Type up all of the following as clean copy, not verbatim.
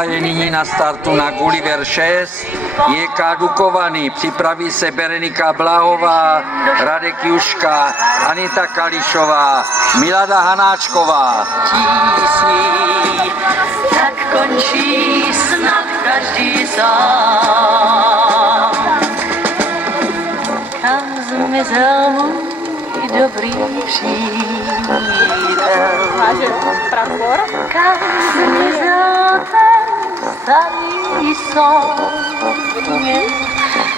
je nyní na startu na Gulliver 6, JK Dukovany, připraví se Berenika Blahová, Radek Juška, Anita Kališová, Milada Hanáčková. Tak končí snad každý sám. Kam zmizel můj dobrý přítel? Kam zmizel ten starý son?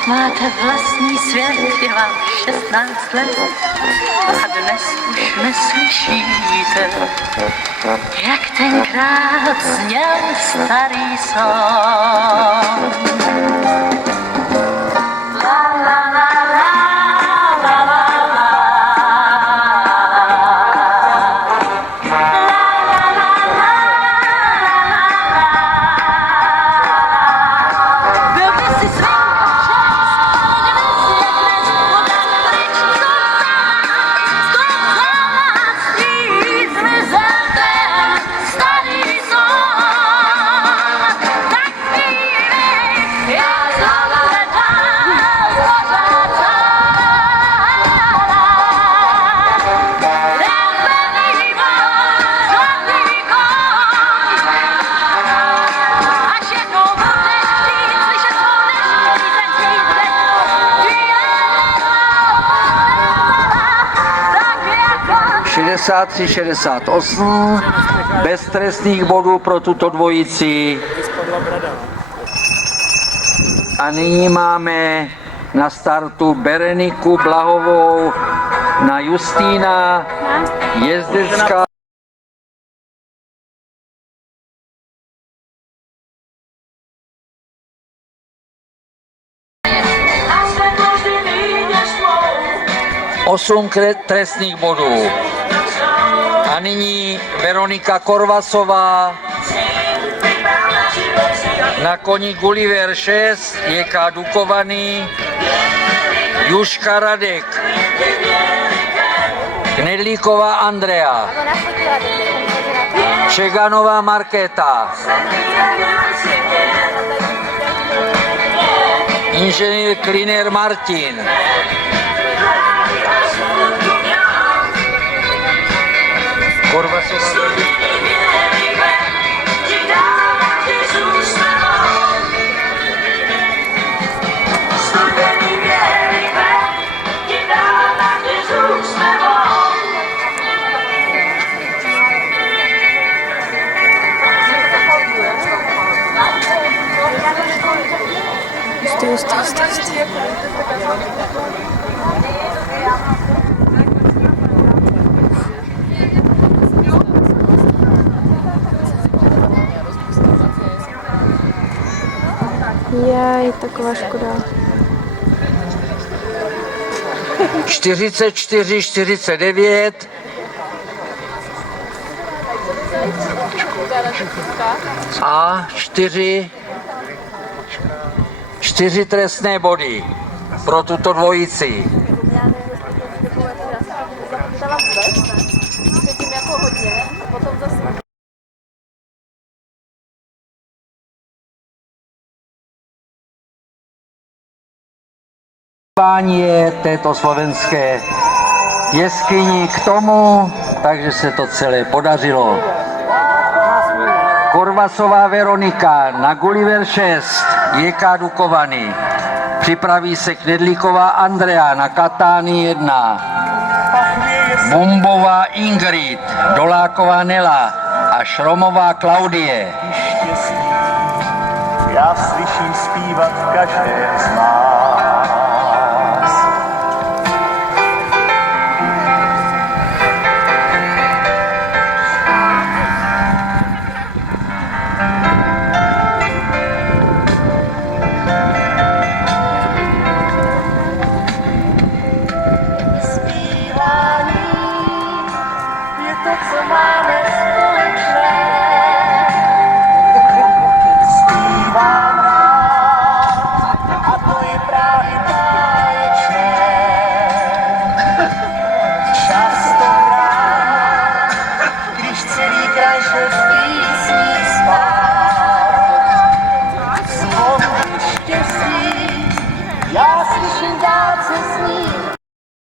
Máte vlastní svět, je vám 16 let a dnes už neslyšíte, jak tenkrát zněl starý song. (63, 68) bez trestných bodů pro tuto dvojici. A nyní máme na startu Bereniku Blahovou na Justína, jezdecká. Osm trestných bodů. A nyní Veronika Korvasová na koni Gulliver 6, JK Dukovany, Juška Radek, Knedlíková Andrea, Čeganová Markéta, inženýr Kliner Martin, Korvasová. Jaj, taková škoda. 44, 49. A 4 trestné body pro tuto dvojici. Je této slovenské jeskyni k tomu, takže se to celé podařilo. Korvasová Veronika na Gulliver 6, JK Dukovany. Připraví se Knedlíková Andrea na Katány 1. Bumbová Ingrid, Doláková Nela a Šromová Klaudie. Já slyším zpívat každé z nás. Častokrát, když celý kraj šel